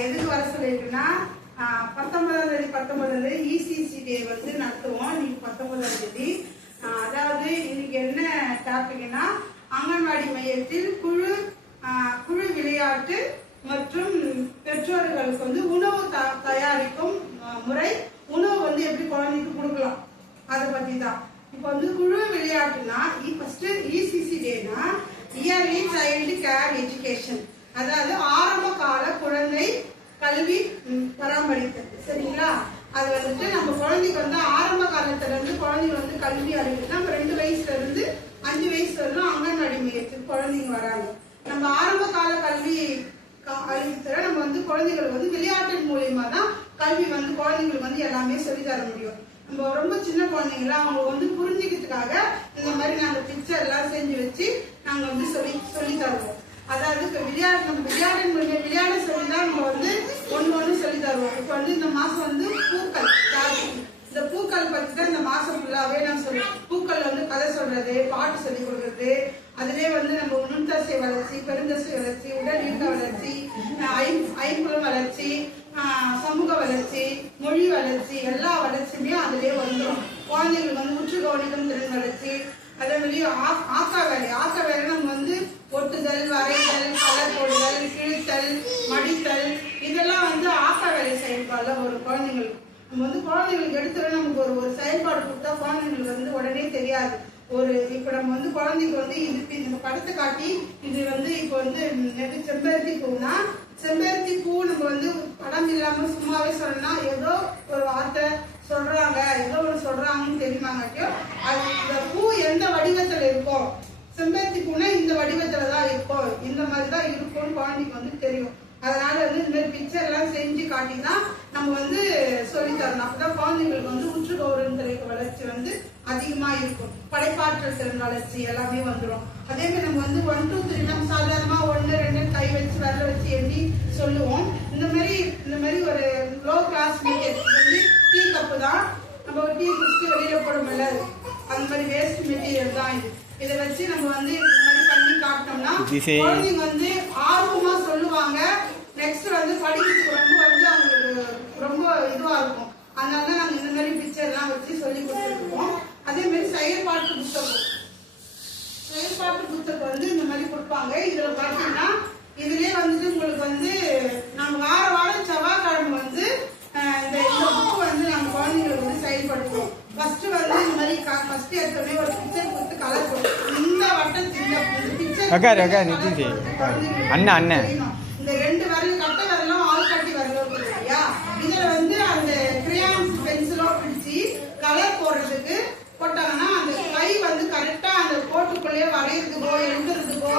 எதுக்கு வர சொல்லியிருக்குன்னா பத்தொன்பதாம் தேதி பத்தொன்பதாம் தேதி இசிசி டே வந்து நடத்துவோம். இன்னைக்கு பத்தொன்பதாம் தேதி. அதாவது இன்னைக்கு என்ன டாபிக்னா அங்கன்வாடி மையத்தில் குழு குழு விளையாட்டு மற்றும் பெற்றோர்களுக்கு வந்து உணவு த- தயாரிக்கும் முறை உணவு வந்து எப்படி குழந்தைக்கு கொடுக்கலாம்? அதை பற்றி தான் இப்போ வந்து குழு விளையாட்டுனா ஃபஸ்ட்டு இசிசி டேனா இயர்லி சைல்டு கேர் எஜுகேஷன் அதாவது ஆரம்ப கால குழந்தை கல்வி பராமரித்தது சரிங்களா? அது வந்துட்டு நம்ம குழந்தைக்கு வந்து ஆரம்ப காலத்துல இருந்து குழந்தைங்க வந்து கல்வி அறிவு நம்ம ரெண்டு வயசுல இருந்து அஞ்சு வயசு வரலும் அங்கன்வாடி மையத்துக்கு குழந்தைங்க வராங்க. நம்ம ஆரம்ப கால கல்வி அறிவித்தர நம்ம வந்து குழந்தைங்களுக்கு வந்து விளையாட்டின் மூலியமா தான் கல்வி வந்து குழந்தைங்களுக்கு வந்து எல்லாமே சொல்லி தர முடியும். நம்ம ரொம்ப சின்ன குழந்தைங்கள அவங்க வந்து புரிஞ்சுக்கிறதுக்காக இந்த மாதிரி நாங்கள் பிக்சர் எல்லாம் செஞ்சு வச்சு நாங்கள் வந்து சொல்லி சொல்லி தருவோம். அதாவது இப்போ விளையாட்டு நம்ம விளையாடின் விளையாட சொல்லி தான் நம்ம வந்து ஒன்று ஒன்று சொல்லி தருவோம். இப்போ வந்து இந்த மாதம் வந்து பூக்கள் இந்த பூக்கள் பற்றி தான் இந்த மாதம் ஃபுல்லாகவே நான் சொல்லுவேன் பூக்கள் வந்து கதை சொல்கிறது பாட்டு சொல்லி கொடுக்கறது. அதிலே வந்து நம்ம நுண்தசை வளர்ச்சி பெருந்தசை வளர்ச்சி உடல் இயக்க வளர்ச்சி ஐ ஐம்புலம் வளர்ச்சி சமூக வளர்ச்சி மொழி வளர்ச்சி எல்லா வளர்ச்சியுமே அதிலே வந்துடும் குழந்தைங்களுக்கு வந்து உற்று கவனிக்கும் திறன் வளர்ச்சி. அதே மாதிரி ஆ- ஆக்கா வேலை ஆக்கா வேலை நம்ம வந்து ஒட்டுதல் வரைதல் கலர் போடுதல் கிழித்தல் மடித்தல் இதெல்லாம் வந்து ஆசா வேலை செயல்பாடுல ஒரு குழந்தைங்களுக்கு. நம்ம வந்து குழந்தைங்களுக்கு எடுத்துட நமக்கு ஒரு ஒரு செயல்பாடு கொடுத்தா குழந்தைங்களுக்கு வந்து உடனே தெரியாது. ஒரு இப்ப நம்ம வந்து குழந்தைக்கு வந்து இது இந்த படத்தை காட்டி இது வந்து இப்ப வந்து நெடு செம்பருத்தி பூனா செம்பருத்தி பூ நம்ம வந்து படம் இல்லாம சும்மாவே சொல்லணும்னா ஏதோ ஒரு வார்த்தை சொல்றாங்க ஏதோ ஒன்று சொல்றாங்கன்னு தெரியுமாங்காட்டியும் அது இந்த பூ எந்த வடிவத்துல இருக்கும் செம்பருத்தி பூனா இந்த வடிவத்துல தான் இருக்கும் இந்த மாதிரி தான் இருக்கும்னு குழந்தைக்கு வந்து தெரியும். அதனால வந்து இந்த மாதிரி பிக்சர் எல்லாம் செஞ்சு காட்டினா நம்ம வந்து சொல்லி தரணும். அப்பதான் குழந்தைங்களுக்கு வந்து உற்று வளர்ச்சி வந்து அதிகமா இருக்கும். படைப்பாற்றல் திறன் வளர்ச்சி எல்லாமே வந்துடும் அதே மாதிரி நம்ம வந்து ஒன் டூ த்ரீ நம்ம சாதாரணமா ஒன்னு ரெண்டு கை வச்சு வரல வச்சு எண்ணி சொல்லுவோம். இந்த மாதிரி இந்த மாதிரி ஒரு லோ கிளாஸ் மெட்டீரியல் வந்து டீ கப்பு தான். நம்ம ஒரு டீ குடிச்சு வெளியில போடும்ல அந்த மாதிரி வேஸ்ட் மெட்டீரியல் தான் இது. இதை வச்சு நம்ம வந்து இந்த மாதிரி பண்ணி காட்டினோம்னா திசை- குழந்தைங்க வந்து ஆர்வமா சொல்லுவாங்க. நெக்ஸ்ட் வந்து படிக்கிறதுக்கு ரொம்ப வந்து அவங்களுக்கு ரொம்ப இதுவா இருக்கும். அதனால தான் நாங்க இந்த மாதிரி பிக்சர் எல்லாம் வச்சு சொல்லி கொடுத்துருக்கோம். அதே மாதிரி செயல்பாட்டு புத்தகம். செயல்பாட்டு புத்தகம் வந்து இந்த மாதிரி கொடுப்பாங்க இதுல பாத்தீங்கன்னா இதுலயே வந்துட்டு உங்களுக்கு வந்து நாங்க வார வாரம் செவ்வாய்க்கிழமை வந்து அஹ், இந்த இந்த புக் வந்து நாங்க குழந்தைங்களுக்கு வந்து செயல்படுத்துவோம் ஃபர்ஸ்ட் வந்து இந்த மாதிரி ஃபர்ஸ்ட் எடுத்தோடனே ஒரு பிக்சர் கொடுத்து கலர் போடுவோம் இந்த வட்டத்து இந்த பிக்சர் உக்காரு, உக்காரு, நிறுத்தி அண்ணன், இந்த ரெண்டு விரல் கட்ட விரலும் ஆள் கட்டி விரலும் இல்லையா இதுல வந்து அந்த கிரையான்ஸ் பென்சிலோ பிடிச்சி கலர் போடுறதுக்கு போட்டாங்கன்னா அந்த கை வந்து கரெக்டா அந்த கோட்டுக்குள்ளேயே வரைகிறதுக்கோ எழுதுறதுக்கோ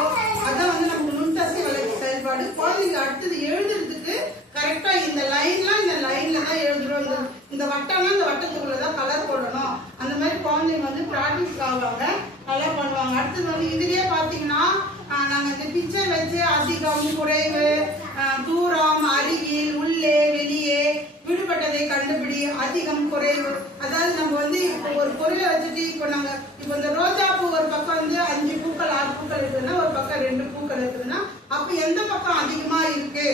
அதான் வந்து நம்ம நுண்தசை வளர்ச்சி செயல்பாடு. குழந்தைங்க அடுத்தது எழுதுறதுக்கு கரெக்டா இந்த லைன்லாம் இந்த லைன்ல தான் எழுதுறோம். இந்த இந்த வட்டம்னா இந்த வட்டத்துக்குள்ள தான் கலர் போடணும். அந்த மாதிரி குழந்தைங்க வந்து ப்ராக்டிஸ் ஆவாங்க. அலோவ் பண்ணுவாங்க. அடுத்தது வந்து இதுலயே பாத்தீங்கன்னா நாங்க இந்த பிக்சர் வச்சு அதிகம் குறைவு தூரம் அருகில் உள்ளே வெளியே விடுபட்டதை கண்டுபிடி அதிகம் குறைவு. அதாவது நம்ம வந்து இப்போ ஒரு பொருளை வச்சுட்டு இப்போ நாங்க இப்போ இந்த ரோஜா பூ ஒரு பக்கம் வந்து அஞ்சு பூக்கள் ஆறு பூக்கள் இருக்குதுன்னா ஒரு பக்கம் ரெண்டு பூக்கள் இருக்குதுன்னா அப்ப எந்த பக்கம் அதிகமா இருக்கு?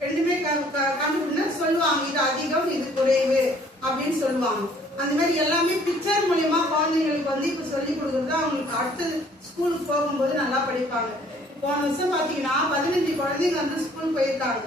ரெண்டுமே க- க- கண்டுபிடினா சொல்லுவாங்க இது அதிகம் இது குறைவு அப்படின்னு சொல்லுவாங்க. அந்த மாதிரி எல்லாமே பிக்சர் மூலயமா குழந்தைங்களுக்கு வந்து இப்போ சொல்லி கொடுக்குறது அவங்களுக்கு அடுத்தது ஸ்கூலுக்கு போகும்போது நல்லா படிப்பாங்க. போன வருஷம் பார்த்தீங்கன்னா பதினஞ்சு குழந்தைங்க வந்து ஸ்கூல் போயிருக்காங்க.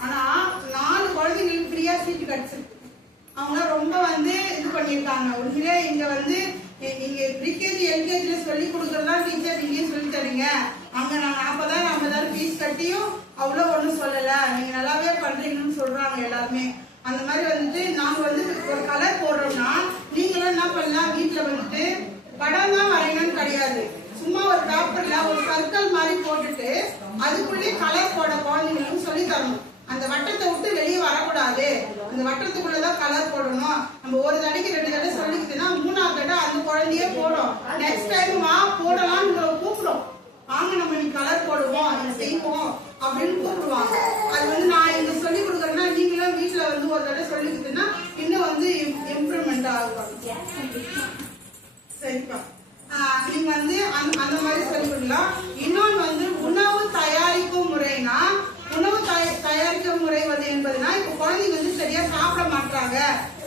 ஆனால் நாலு குழந்தைங்களுக்கு ஃப்ரீயா சீட்டு கிடச்சிருக்கு. அவங்க ரொம்ப வந்து இது பண்ணியிருக்காங்க. உண்மையிலே இங்க வந்து நீ- நீங்க ப்ரீகேஜி எல்கேஜில சொல்லி கொடுக்குறதா டீச்சர் நீங்களே சொல்லி தரீங்க. அங்க நான் நாற்பதாயிரம் ஐம்பதாயிரம் ஃபீஸ் கட்டியும் அவ்வளோ ஒன்றும் சொல்லலை. நீங்க நல்லாவே பண்றீங்கன்னு சொல்றாங்க எல்லாருமே. அந்த மாதிரி வந்துட்டு நாங்கள் வந்து ஒரு கலர் போடுறோம்னா நீங்களும் என்ன பண்ணலாம் வீட்டுல வந்துட்டு படம் தான் வரையணும்னு கிடையாது. சும்மா ஒரு பேப்பர்ல ஒரு சர்க்கிள் மாதிரி போட்டுட்டு அதுக்குள்ளே கலர் போட குழந்தைங்களுக்கு சொல்லி தரணும். அந்த வட்டத்தை விட்டு வெளியே வரக்கூடாது. அந்த வட்டத்துக்குள்ளதான் கலர் போடணும். நம்ம ஒரு தடைக்கு ரெண்டு தடவை சொல்லிக்கிட்டுனா மூணாவது தடவை அந்த குழந்தையே போடும். நெக்ஸ்ட் டைம் வா போடலாம்னு கூப்பிடும். வாங்க நம்ம நீ கலர் போடுவோம் செய்வோம் அப்படின்னு கூப்பிடுவாங்க. அந்த மாதிரி சொல்லி கொடுக்கலாம் இன்னொன்று வந்து உணவு தயாரிக்கும் முறைனா உணவு தயாரிக்கும் முறை வந்து என்பதுனா இப்போ குழந்தைங்க வந்து சரியா சாப்பிட மாட்டாங்க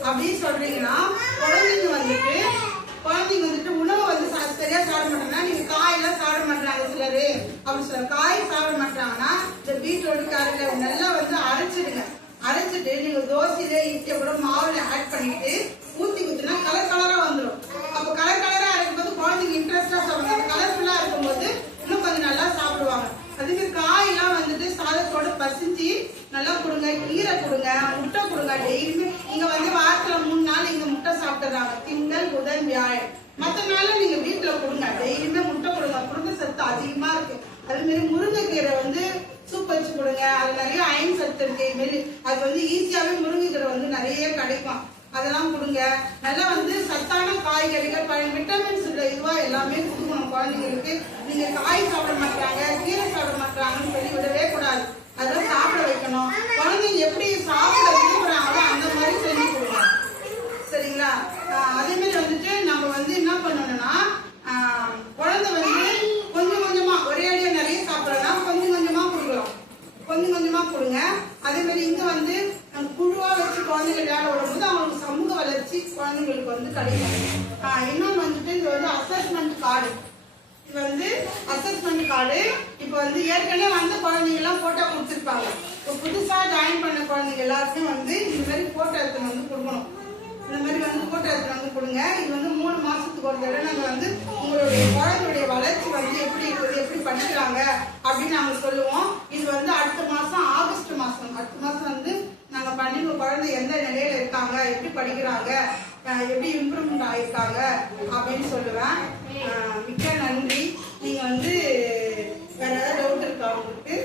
அப்படின்னு சொல்றீங்கன்னா குழந்தைங்க வந்துட்டு குழந்தைங்க வந்துட்டு உணவு வந்து சரியா சாப்பிட மாட்டாங்கன்னா நீங்க காயெல்லாம் சாப்பிட மாட்டாங்க சிலரு. அப்படின்னு சொல்ல காய் சாப்பிட மாட்டாங்கன்னா இந்த பீட்ரூட் கேரட் நல்லா வந்து அரைச்சிடுங்க. அரைச்சிட்டு நீங்க தோசையில இட்லியை கூட மாவுல ஆட் பண்ணிட்டு கொடுங்க கீரை கொடுங்க முட்டை கொடுங்க டெய்லியுமே. நீங்க வந்து வாரத்துல மூணு நாள் இங்க முட்டை சாப்பிட்டுறாங்க திங்கள் புதன் வியாழன். மத்த நாள்ல நீங்க வீட்டுல கொடுங்க. டெய்லியுமே முட்டை கொடுங்க. குடும்ப சத்து அதிகமா இருக்கு. அதே மாதிரி முருங்கைக்கீரை வந்து சூப் வச்சு கொடுங்க. அது நிறைய அயன் சத்து இருக்கு. மெல்லி அது வந்து ஈஸியாவே முருங்கைக்கீரை வந்து நிறைய கிடைக்கும். அதெல்லாம் கொடுங்க. நல்லா வந்து சத்தான காய்கறிகள் பழைய விட்டமின்ஸ் உள்ள இதுவா எல்லாமே கொடுக்கணும் குழந்தைங்களுக்கு. நீங்க காய் சாப்பிட மாட்டாங்க கீரை சாப்பிட மாட்டாங்கன்னு சொல்லி விடவே கூடாது. அதெல்லாம் சாப்பிட வைக்கணும். குழந்தைங்க எப்படி சாப்பிட விரும்புறாங்களோ அந்த மாதிரி செஞ்சு கொடுங்க. சரிங்களா? அதே மாதிரி வந்துட்டு நம்ம வந்து என்ன பண்ணணும்னா குழந்தை வந்து கொஞ்சம் கொஞ்சமா ஒரே அடியா நிறைய சாப்பிடறனா கொஞ்சம் கொஞ்சமா கொடுக்கலாம் கொஞ்சம் கொஞ்சமா கொடுங்க. அதே மாதிரி இங்க வந்து குழுவா வச்சு குழந்தைங்க விளையாட விடும்போது அவங்களுக்கு சமூக வளர்ச்சி குழந்தைங்களுக்கு வந்து கிடைக்கும். இன்னொன்று வந்துட்டு இது வந்து அசஸ்மெண்ட் கார்டு இது வந்து அசஸ்மெண்ட் கார்டு இப்போ வந்து ஏற்கனவே வந்த குழந்தைங்க எல்லாம் இப்போ புதுசாக ஜாயின் பண்ண குழந்தைங்க எல்லாருக்கும் வந்து இந்த மாதிரி ஃபோட்டோ எடுத்து வந்து கொடுக்கணும். இந்த மாதிரி வந்து ஃபோட்டோ எடுத்து வந்து கொடுங்க. இது வந்து மூணு மாதத்துக்கு ஒரு தடவை நாங்கள் வந்து உங்களுடைய குழந்தையுடைய வளர்ச்சி வந்து எப்படி இருக்குது எப்படி படிக்கிறாங்க அப்படின்னு நாங்கள் சொல்லுவோம். இது வந்து அடுத்த மாதம் ஆகஸ்ட் மாதம் அடுத்த மாதம் வந்து நாங்கள் பண்ணி குழந்தை எந்த நிலையில் இருக்காங்க எப்படி படிக்கிறாங்க எப்படி இம்ப்ரூவ்மெண்ட் ஆகிருக்காங்க அப்படின்னு சொல்லுவேன். மிக்க நன்றி. நீங்கள் வந்து வேறு ஏதாவது டவுட் இருக்கா உங்களுக்கு?